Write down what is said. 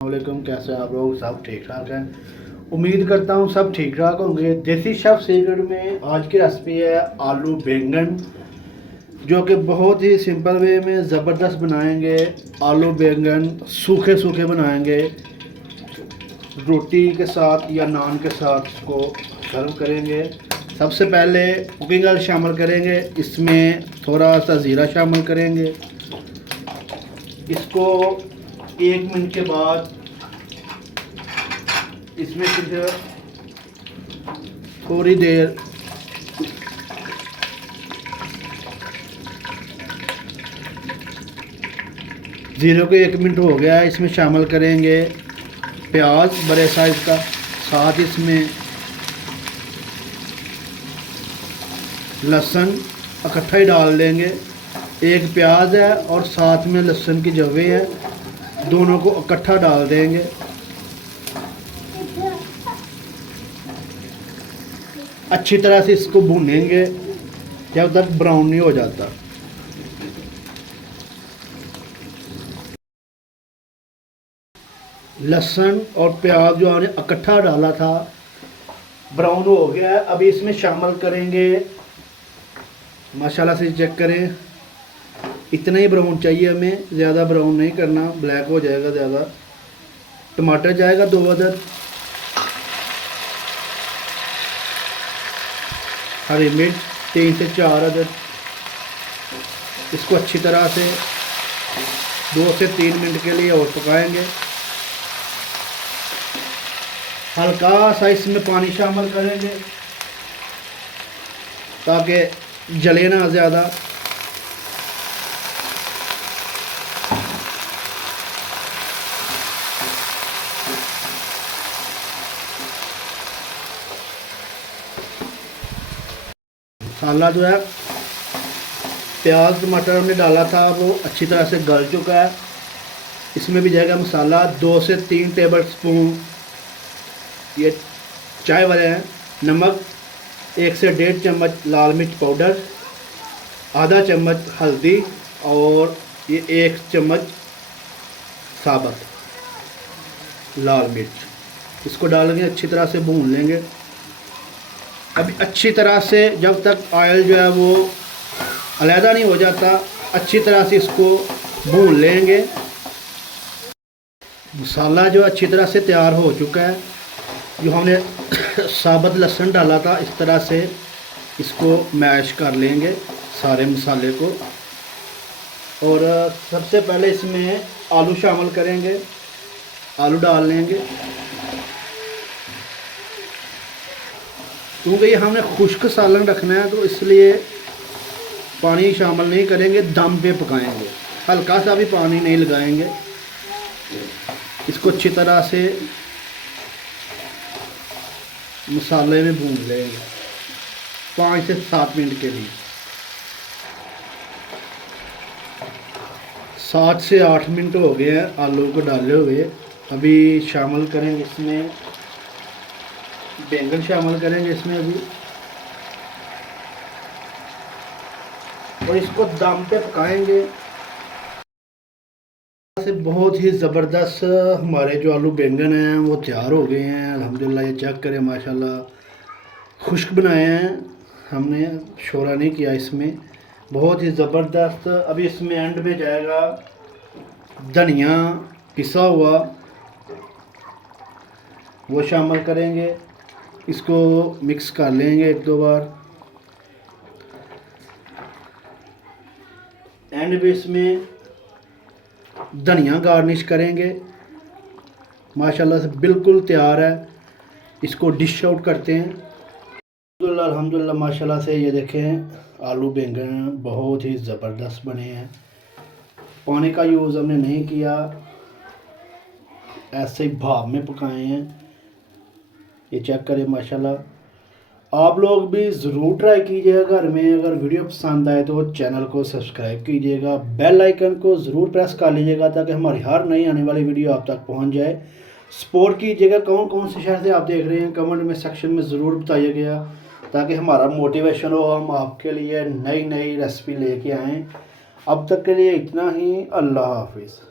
वालेकुम, कैसे आप लोग? सब ठीक ठाक हैं। उम्मीद करता हूँ सब ठीक ठाक होंगे। देसी शेफ सीक्रेट में आज की रेसिपी है आलू बैंगन, जो कि बहुत ही सिंपल वे में ज़बरदस्त बनाएंगे। आलू बैंगन सूखे सूखे बनाएंगे, रोटी के साथ या नान के साथ इसको सर्व करेंगे। सबसे पहले कुकिंग ऑयल शामिल करेंगे, इसमें थोड़ा सा ज़ीरा शामिल करेंगे। इसको 1 मिनट के बाद इसमें फिर थोड़ी देर ज़ीरो को 1 मिनट हो गया है। इसमें शामिल करेंगे प्याज बड़े साइज़ का, साथ इसमें लहसुन इकट्ठा ही डाल देंगे। एक प्याज है और साथ में लहसुन की जवे है, दोनों को इकट्ठा डाल देंगे। अच्छी तरह से इसको भूनेंगे जब तक ब्राउन नहीं हो जाता। लहसुन और प्याज जो हमने इकट्ठा डाला था ब्राउन हो गया है। अभी इसमें शामिल करेंगे, माशाल्लाह से चेक करें, इतना ही ब्राउन चाहिए हमें, ज़्यादा ब्राउन नहीं करना, ब्लैक हो जाएगा ज़्यादा। टमाटर जाएगा 2 अदद, हरी मिर्च 3 से 4 अदद। इसको अच्छी तरह से 2 से 3 मिनट के लिए और पकाएंगे। हल्का सा इसमें पानी शामिल करेंगे ताकि जले ना ज़्यादा। मसाला जो है, प्याज टमाटर हमने डाला था वो अच्छी तरह से गल चुका है। इसमें भी जाएगा मसाला 2 से 3 टेबल स्पून ये चाय वाले हैं। नमक 1 से 1.5 चम्मच लाल मिर्च पाउडर, आधा चम्मच हल्दी और ये 1 चम्मच साबुत लाल मिर्च। इसको डालेंगे, अच्छी तरह से भून लेंगे। अभी अच्छी तरह से जब तक ऑयल जो है वो अलहदा नहीं हो जाता, अच्छी तरह से इसको भून लेंगे। मसाला जो अच्छी तरह से तैयार हो चुका है। जो हमने साबुत लहसुन डाला था, इस तरह से इसको मैश कर लेंगे सारे मसाले को। और सबसे पहले इसमें आलू शामिल करेंगे, आलू डाल लेंगे। क्योंकि ये हमने खुश्क सालन रखना है तो इसलिए पानी शामिल नहीं करेंगे, दम पे पकाएंगे, हल्का सा भी पानी नहीं लगाएंगे। इसको अच्छी तरह से मसाले में भून लेंगे 5 से 7 मिनट के लिए। 7 से 8 मिनट हो गए हैं आलू को डाले हुए। अभी शामिल करेंगे इसमें बैंगन, शामिल करेंगे इसमें अभी, और इसको दम पे पकाएंगे। से बहुत ही ज़बरदस्त हमारे जो आलू बैंगन हैं वो तैयार हो गए हैं अल्हम्दुलिल्लाह। ये चेक करें, माशाल्लाह खुश्क बनाए हैं हमने, शोरा नहीं किया इसमें, बहुत ही ज़बरदस्त। अभी इसमें एंड में जाएगा धनिया पिसा हुआ, वो शामिल करेंगे। इसको मिक्स कर लेंगे 1-2 बार। एंड में इसमें धनिया गार्निश करेंगे। माशाल्लाह से बिल्कुल तैयार है। इसको डिश आउट करते हैं। अल्हम्दुलिल्लाह माशाल्लाह से ये देखें आलू बैंगन बहुत ही ज़बरदस्त बने हैं। पानी का यूज़ हमने नहीं किया, ऐसे ही भाप में पकाए हैं। ये चेक करें, माशाल्लाह। आप लोग भी ज़रूर ट्राई कीजिएगा घर में। अगर वीडियो पसंद आए तो चैनल को सब्सक्राइब कीजिएगा, बेल आइकन को ज़रूर प्रेस कर लीजिएगा ताकि हमारी हर नई आने वाली वीडियो आप तक पहुंच जाए। सपोर्ट कीजिएगा। कौन कौन से शहर से आप देख रहे हैं कमेंट में सेक्शन में ज़रूर बताइएगा ताकि हमारा मोटिवेशन हो, हम आपके लिए नई नई रेसिपी लेके आएँ। अब तक के लिए इतना ही। अल्लाह हाफिज़।